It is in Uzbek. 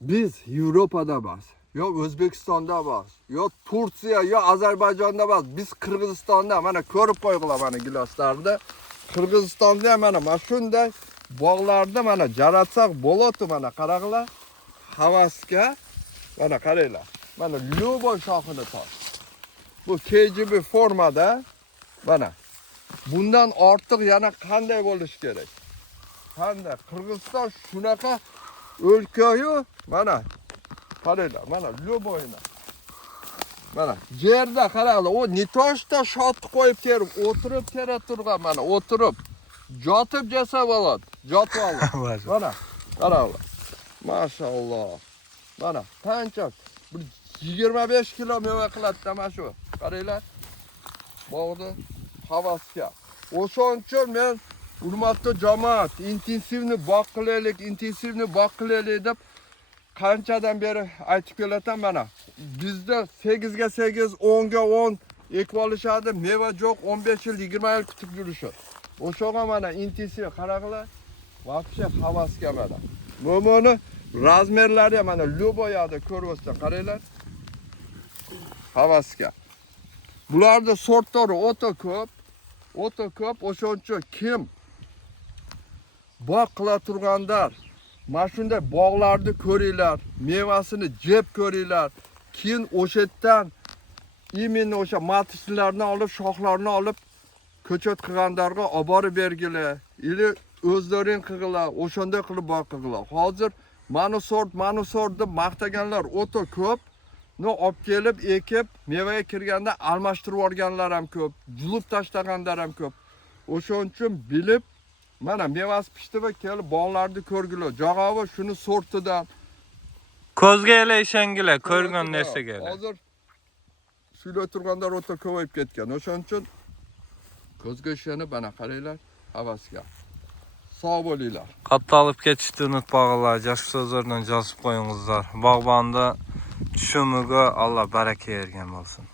biz Yevropada bas, yo O'zbekistonda bas, yo Turkiya, yo Ozarbayjonda bas, biz Qirg'izistonda mana ko'rib qo'yinglar mana giloslarni. Qirg'izistonda ham mana shunday bog'larda mana jaratsak bo'ladi mana qaranglar. Havasga mana qaranglar. Mana Lyoboy shoxini top. Bu KGB formada mana bundan ortiq yana qanday bo'lish kerak? Qanday? Qirg'iziston shunaqa o'lka-yu mana qaranglar, mana Lyoboyni. Mana yerda qaranglar, o nitoshda shotni qo'yib terib, o'tirib tera turgan mana o'tirib, jotib jasa bo'ladi. Jotib oladi. Mana qaranglar. Maşallah. Mana qancha 25 kilo meva qiladi mana shu. Qaranglar. Bog'da havasga. O'shaning uchun men hurmatli jamoat, intensivni boqilaylik deb qanchadan beri aytib kelaman mana. Bizda 8 ga 8, 10 ga 10 ekib olishadi, meva yo'q, 15 yil, 20 yil kutib yurishadi. O'shaga mana intensiv qaranglar. Вообще havasga mana. Momoni razmerlari mana Lyoboyada ko'ryapsan, qaranglar. Havasga. Bularda sortlari o'ta ko'p. O'shaning uchun kim bog' qila turganlar, mana shunday bog'larni ko'ringlar, mevasini jeb ko'ringlar. Keyin o'shatdan именно o'sha matishlarni olib, shoxlarni olib ko'chat qilganlarga olib borib bergilar. Ili o'zlaring qilinglar, o'shanday qilib bog' qilinglar. Hozir manu sort deb maqtaganlar o'ta ko'p. No olib kelib ekib, mevaga kirganda almashtirib olganlar ham ko'p, julib tashlaganlar ham ko'p. O'shaning uchun bilib, mana mevasi pishdi va kelib bog'larni ko'rgilar. Jag'ava shuni sortidan ko'zga ele ishongilar, ko'rgan narsaga. Hozir suylab turganlar o'ta ko'payib ketgan. O'shaning uchun ko'zga ishonib mana qaranglar, havasga. Sog' bo'linglar. Qatta olib ketishni unutmanglar, yaxshi so'zlardan yozib qo'yingizlar. Bog'bonda tushumuga Allah baraka bergan bo'lsin.